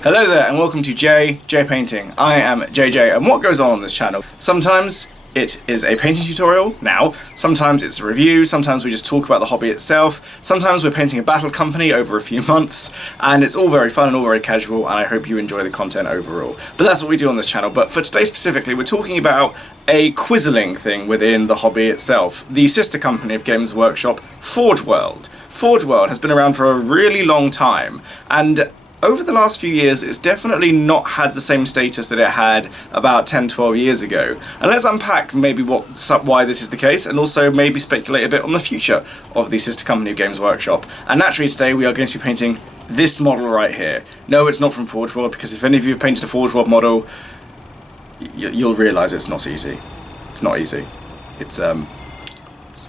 Hello there and welcome to J Painting. I am JJ, and what goes on this channel? Sometimes it is a painting tutorial, sometimes it's a review, sometimes we just talk about the hobby itself, sometimes we're painting a battle company over a few months, and it's all very fun and all very casual, and I hope you enjoy the content overall. But that's what we do on this channel. But for today specifically, we're talking about a quizzling thing within the hobby itself. The sister company of Games Workshop, Forge World. Forge World has been around for a really long time, and over the last few years, it's definitely not had the same status that it had about 10-12 years ago. And let's unpack maybe why this is the case, and also maybe speculate a bit on the future of the sister company of Games Workshop. And naturally today we are going to be painting this model right here. No, it's not from Forge World, because if any of you have painted a Forge World model, you'll realise it's not easy. It's not easy. It's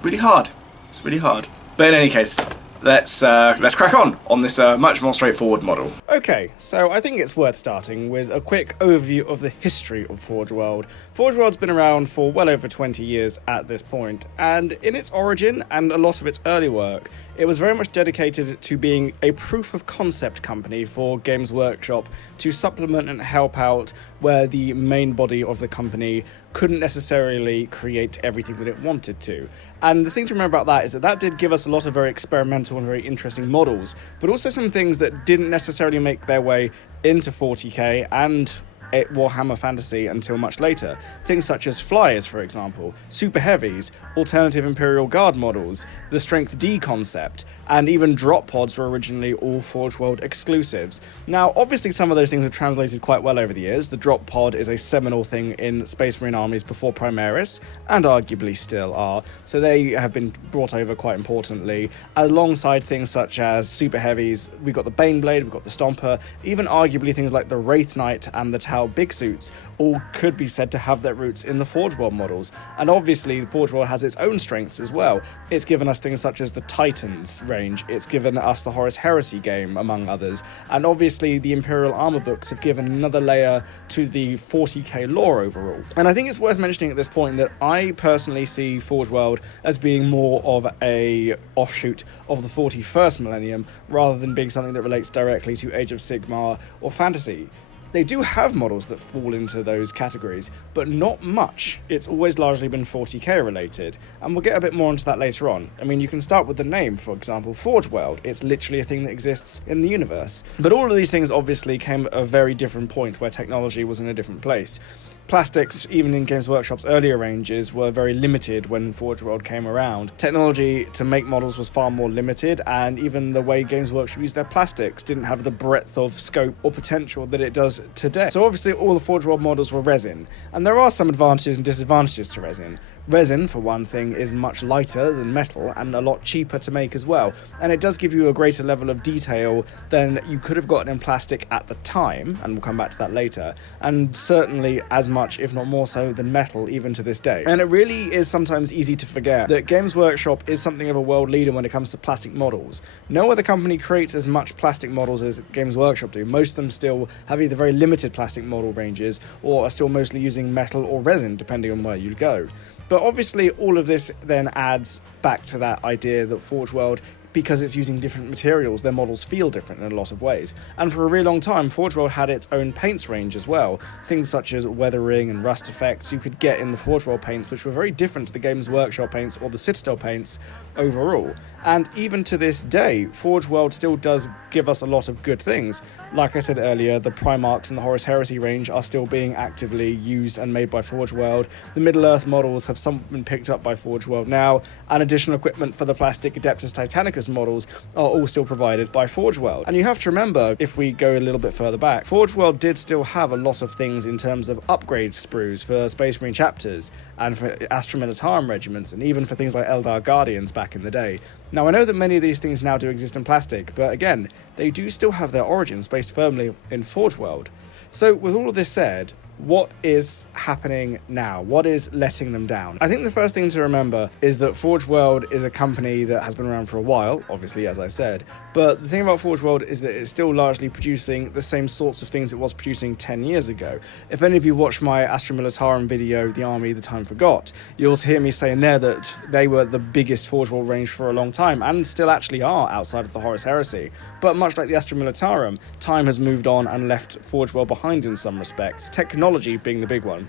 really hard. It's really hard. But in any case, let's crack on this much more straightforward model. Okay, so I think it's worth starting with a quick overview of the history of Forge World. Forge World's been around for well over 20 years at this point, and in its origin and a lot of its early work, it was very much dedicated to being a proof of concept company for Games Workshop to supplement and help out where the main body of the company couldn't necessarily create everything that it wanted to. And the thing to remember about that is that did give us a lot of very experimental and very interesting models, but also some things that didn't necessarily make their way into 40k and Warhammer Fantasy until much later. Things such as flyers, for example, super heavies, alternative Imperial Guard models, the Strength D concept, and even drop pods were originally all Forge World exclusives. Now, obviously some of those things have translated quite well over the years. The drop pod is a seminal thing in Space Marine armies before Primaris, and arguably still are, so they have been brought over quite importantly, alongside things such as super heavies. We've got the Baneblade, we've got the Stomper, even arguably things like the Wraith Knight and the Tau Big Suits all could be said to have their roots in the Forge World models. And obviously Forge World has its own strengths as well. It's given us things such as the Titans range, it's given us the Horus Heresy game, among others, and obviously the Imperial Armor books have given another layer to the 40k lore overall. And I think it's worth mentioning at this point that I personally see Forge World as being more of a offshoot of the 41st millennium rather than being something that relates directly to Age of Sigmar or Fantasy. They do have models that fall into those categories, but not much. It's always largely been 40k related, and we'll get a bit more into that later on. I mean, you can start with the name, for example, Forge World. It's literally a thing that exists in the universe. But all of these things obviously came at a very different point where technology was in a different place. Plastics, even in Games Workshop's earlier ranges, were very limited when Forge World came around. Technology to make models was far more limited, and even the way Games Workshop used their plastics didn't have the breadth of scope or potential that it does today. So obviously all the Forge World models were resin, and there are some advantages and disadvantages to resin. Resin, for one thing, is much lighter than metal and a lot cheaper to make as well, and it does give you a greater level of detail than you could have gotten in plastic at the time, and we'll come back to that later, and certainly as much, if not more so, than metal even to this day. And it really is sometimes easy to forget that Games Workshop is something of a world leader when it comes to plastic models. No other company creates as much plastic models as Games Workshop do. Most of them still have either very limited plastic model ranges or are still mostly using metal or resin, depending on where you go. But obviously all of this then adds back to that idea that Forge World, because it's using different materials, their models feel different in a lot of ways. And for a really long time, Forge World had its own paints range as well. Things such as weathering and rust effects you could get in the Forge World paints, which were very different to the Games Workshop paints or the Citadel paints overall. And even to this day, Forge World still does give us a lot of good things. Like I said earlier, the Primarchs and the Horus Heresy range are still being actively used and made by Forge World. The Middle-earth models have some been picked up by Forge World now, and additional equipment for the plastic Adeptus Titanicus models are all still provided by Forge World. And you have to remember, if we go a little bit further back, Forge World did still have a lot of things in terms of upgrade sprues for Space Marine chapters, and for Astra Militarum regiments, and even for things like Eldar Guardians back in the day. Now, I know that many of these things now do exist in plastic, but again, they do still have their origins based firmly in Forge World. So with all of this said, what is happening now? What is letting them down? I think the first thing to remember is that Forge World is a company that has been around for a while, obviously, as I said, but the thing about Forge World is that it's still largely producing the same sorts of things it was producing 10 years ago. If any of you watched my Astra Militarum video, The Army the Time Forgot, you'll hear me saying there that they were the biggest Forge World range for a long time, and still actually are outside of the Horus Heresy, but much much like the Astra Militarum, time has moved on and left Forge World behind in some respects, technology being the big one.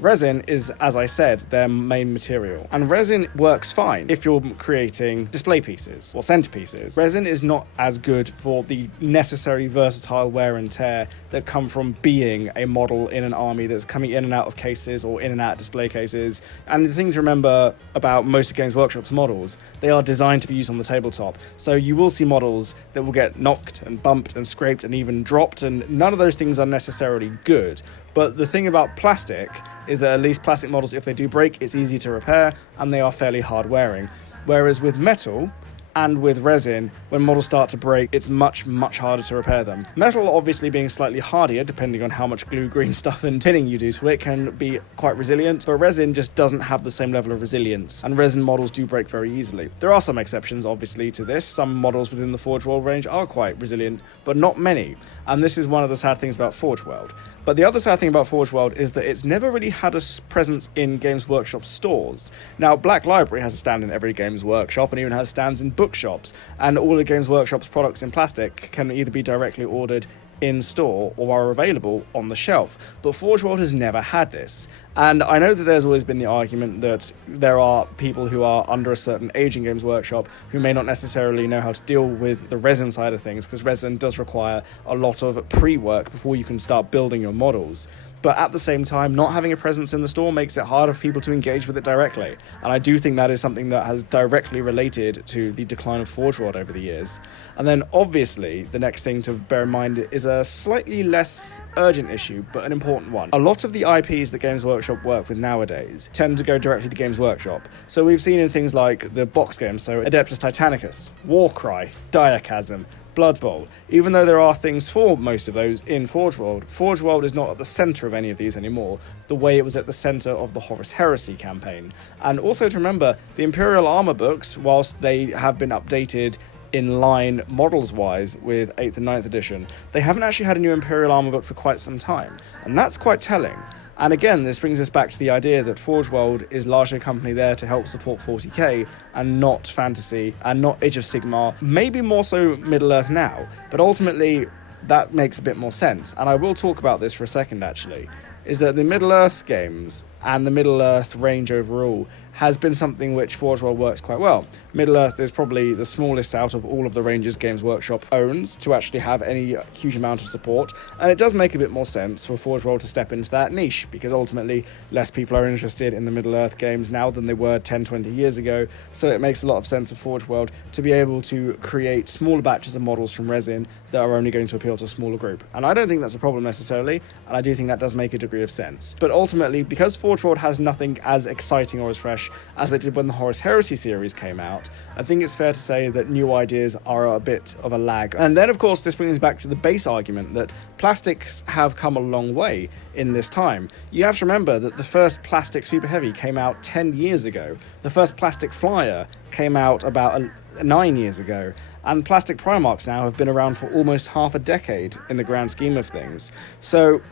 Resin is, as I said, their main material, and resin works fine if you're creating display pieces or centerpieces. Resin is not as good for the necessary versatile wear and tear that come from being a model in an army that's coming in and out of cases or in and out of display cases. And the thing to remember about most of Games Workshop's models, they are designed to be used on the tabletop. So you will see models that will get knocked and bumped and scraped and even dropped, and none of those things are necessarily good. But the thing about plastic is that at least plastic models, if they do break, it's easy to repair and they are fairly hard wearing. Whereas with metal and with resin, when models start to break, it's much, much harder to repair them. Metal obviously being slightly hardier, depending on how much glue, green stuff and tinning you do to it, can be quite resilient, but resin just doesn't have the same level of resilience, and resin models do break very easily. There are some exceptions, obviously, to this. Some models within the Forge World range are quite resilient, but not many, and this is one of the sad things about Forge World. But the other sad thing about Forge World is that it's never really had a presence in Games Workshop stores. Now, Black Library has a stand in every Games Workshop and even has stands in bookshops, and all of Games Workshop's products in plastic can either be directly ordered in store or are available on the shelf. But Forge World has never had this. And I know that there's always been the argument that there are people who are under a certain age in Games Workshop who may not necessarily know how to deal with the resin side of things, because resin does require a lot of pre-work before you can start building your models. But at the same time, not having a presence in the store makes it harder for people to engage with it directly. And I do think that is something that has directly related to the decline of Forge World over the years. And then obviously, the next thing to bear in mind is a slightly less urgent issue, but an important one. A lot of the IPs that Games Workshop work with nowadays tend to go directly to Games Workshop. So we've seen in things like the box games, so Adeptus Titanicus, Warcry, Diachasm, Blood Bowl. Even though there are things for most of those in Forge World is not at the centre of any of these anymore, the way it was at the centre of the Horus Heresy campaign. And also to remember, the Imperial Armour books, whilst they have been updated in line models-wise with 8th and 9th edition, they haven't actually had a new Imperial Armour book for quite some time. And that's quite telling. And again, this brings us back to the idea that Forge World is largely a company there to help support 40k and not fantasy and not Age of Sigmar, maybe more so Middle-earth now, but ultimately that makes a bit more sense. And I will talk about this for a second actually, is that the Middle-earth games and the Middle-earth range overall has been something which Forge World works quite well. Middle-earth is probably the smallest out of all of the ranges Games Workshop owns to actually have any huge amount of support, and it does make a bit more sense for Forge World to step into that niche, because ultimately less people are interested in the Middle-earth games now than they were 10-20 years ago, so it makes a lot of sense for Forge World to be able to create smaller batches of models from resin that are only going to appeal to a smaller group. And I don't think that's a problem necessarily, and I do think that does make a degree of sense. But ultimately, because Forge World has nothing as exciting or as fresh as it did when the Horus Heresy series came out, I think it's fair to say that new ideas are a bit of a lag. And then, of course, this brings back to the base argument that plastics have come a long way in this time. You have to remember that the first plastic Super Heavy came out 10 years ago. The first plastic Flyer came out about 9 years ago. And plastic Primarchs now have been around for almost half a decade in the grand scheme of things. So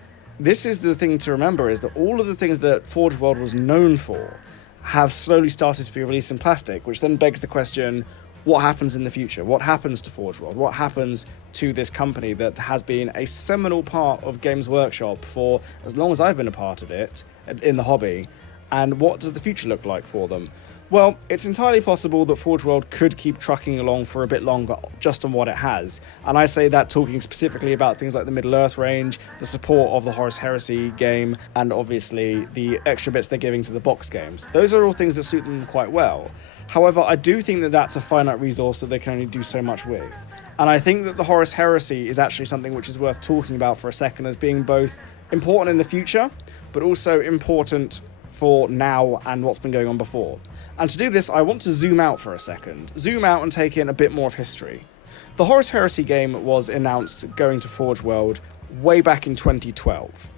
this is the thing to remember, is that all of the things that Forge World was known for have slowly started to be released in plastic, which then begs the question, what happens in the future? What happens to Forge World? What happens to this company that has been a seminal part of Games Workshop for as long as I've been a part of it in the hobby? And what does the future look like for them? Well, it's entirely possible that Forge World could keep trucking along for a bit longer just on what it has. And I say that talking specifically about things like the Middle-earth range, the support of the Horus Heresy game, and obviously the extra bits they're giving to the box games. Those are all things that suit them quite well. However, I do think that that's a finite resource that they can only do so much with. And I think that the Horus Heresy is actually something which is worth talking about for a second as being both important in the future, but also important for now and what's been going on before. And to do this, I want to zoom out for a second. Zoom out and take in a bit more of history. The Horus Heresy game was announced going to Forge World way back in 2012.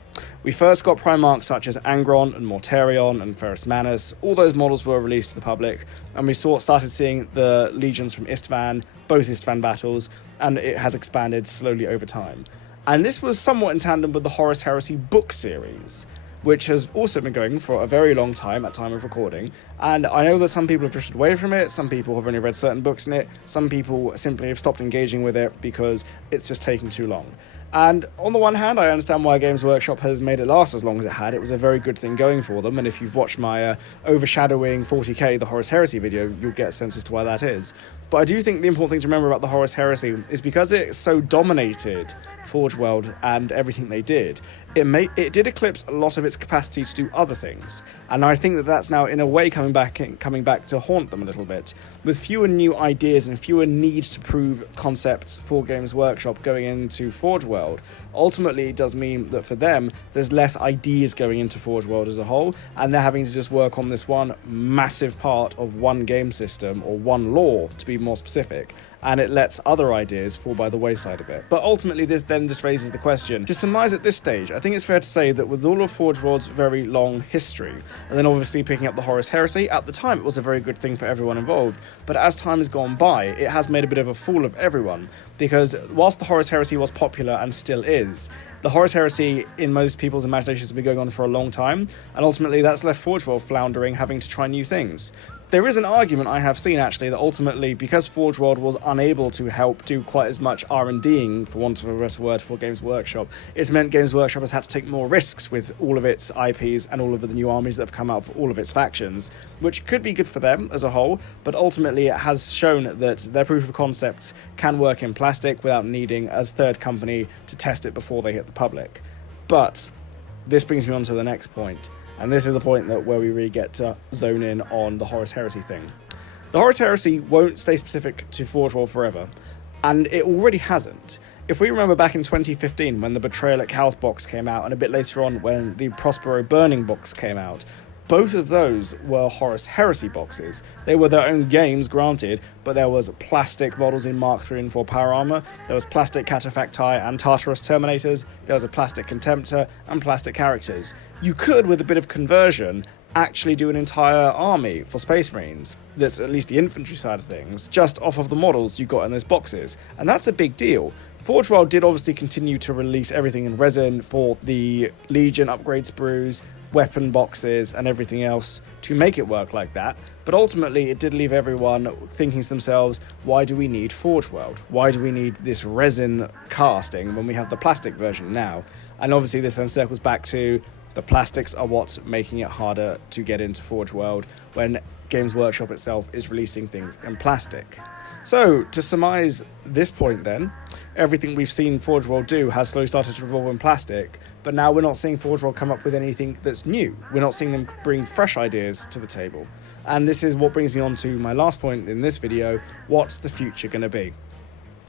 We first got Primarchs such as Angron and Mortarion and Ferrus Manus. All those models were released to the public, and we started seeing the legions from Istvan, both Istvan battles, and it has expanded slowly over time. And this was somewhat in tandem with the Horus Heresy book series. which has also been going for a very long time at time of recording. And I know that some people have drifted away from it, some people have only read certain books in it, some people simply have stopped engaging with it because it's just taking too long. And on the one hand, I understand why Games Workshop has made it last as long as it had. It was a very good thing going for them, and if you've watched my overshadowing 40k, the Horus Heresy video, you'll get a sense as to why that is. But I do think the important thing to remember about the Horus Heresy is because it so dominated Forge World and everything they did, it did eclipse a lot of its capacity to do other things. And I think that that's now, in a way, coming back to haunt them a little bit. With fewer new ideas and fewer needs to prove concepts for Games Workshop going into Forge World, ultimately it does mean that for them, there's less ideas going into Forge World as a whole, and they're having to just work on this one massive part of one game system, or one lore, to be more specific, and it lets other ideas fall by the wayside a bit. But ultimately, this then just raises the question. To surmise at this stage, I think it's fair to say that with all of Forge World's very long history, and then obviously picking up the Horus Heresy, at the time it was a very good thing for everyone involved, but as time has gone by, it has made a bit of a fool of everyone, because whilst the Horus Heresy was popular and still is, the Horus Heresy, in most people's imaginations, has been going on for a long time, and ultimately that's left Forge World floundering, having to try new things. There is an argument I have seen, actually, that ultimately, because Forge World was unable to help do quite as much R&Ding, for want of a better word, for Games Workshop, it's meant Games Workshop has had to take more risks with all of its IPs and all of the new armies that have come out for all of its factions, which could be good for them as a whole, but ultimately it has shown that their proof of concepts can work in plastic without needing a third company to test it before they hit the public. But this brings me on to the next point. And this is the point where we really get to zone in on the Horus Heresy thing. The Horus Heresy won't stay specific to Forge World forever, and it already hasn't. If we remember back in 2015 when the Betrayal at Chaos box came out, and a bit later on when the Prospero Burning box came out, both of those were Horus Heresy boxes. They were their own games, granted, but there was plastic models in Mark III and IV power armor, there was plastic Cataphractii and Tartarus Terminators, there was a plastic Contemptor, and plastic characters. You could, with a bit of conversion, actually do an entire army for Space Marines, that's at least the infantry side of things, just off of the models you got in those boxes. And that's a big deal. Forge World did obviously continue to release everything in resin for the Legion upgrade sprues, weapon boxes and everything else to make it work like that, but ultimately it did leave everyone thinking to themselves, why do we need Forge World? Why do we need this resin casting when we have the plastic version now? And obviously this then circles back to the plastics are what's making it harder to get into Forge World when Games Workshop itself is releasing things in plastic. So, to surmise this point then, everything we've seen Forge World do has slowly started to revolve in plastic, but now we're not seeing Forge World come up with anything that's new. We're not seeing them bring fresh ideas to the table. And this is what brings me on to my last point in this video, what's the future going to be?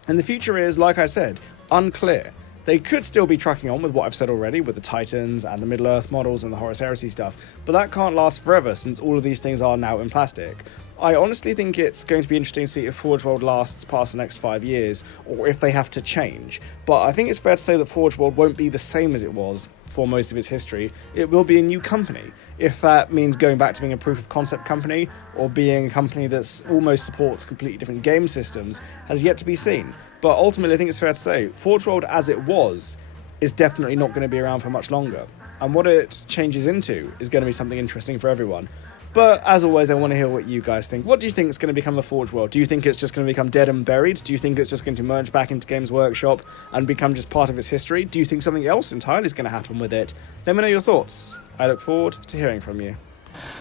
And the future is, like I said, unclear. They could still be tracking on with what I've said already, with the Titans and the Middle-earth models and the Horus Heresy stuff, but that can't last forever since all of these things are now in plastic. I honestly think it's going to be interesting to see if Forge World lasts past the next 5 years, or if they have to change. But I think it's fair to say that Forge World won't be the same as it was for most of its history. It will be a new company. If that means going back to being a proof of concept company, or being a company that almost supports completely different game systems, has yet to be seen. But ultimately, I think it's fair to say, Forge World as it was is definitely not going to be around for much longer. And what it changes into is going to be something interesting for everyone. But as always, I want to hear what you guys think. What do you think is going to become the Forge World? Do you think it's just going to become dead and buried? Do you think it's just going to merge back into Games Workshop and become just part of its history? Do you think something else entirely is going to happen with it? Let me know your thoughts. I look forward to hearing from you.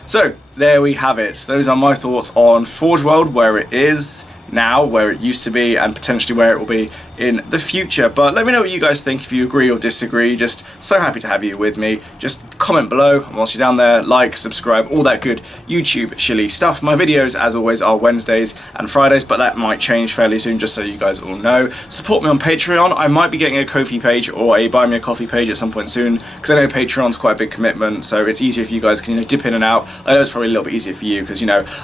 So, there we have it. Those are my thoughts on Forge World, where it is now, where it used to be, and potentially where it will be in the future. But let me know what you guys think, if you agree or disagree. Just so happy to have you with me. Just comment below, and whilst you're down there, like, subscribe, all that good YouTube shilly stuff. My videos, as always, are Wednesdays and Fridays, but that might change fairly soon, just so you guys all know. Support me on Patreon. I might be getting a Ko-fi page or a Buy Me a Coffee page at some point soon, because I know Patreon's quite a big commitment, so it's easier if you guys can, dip in and out. I know it's probably a little bit easier for you, because,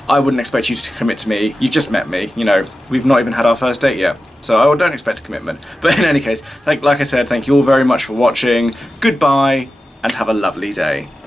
I wouldn't expect you to commit to me. You just met me, we've not even had our first date yet. So I don't expect a commitment. But in any case, like I said, thank you all very much for watching. Goodbye, and have a lovely day.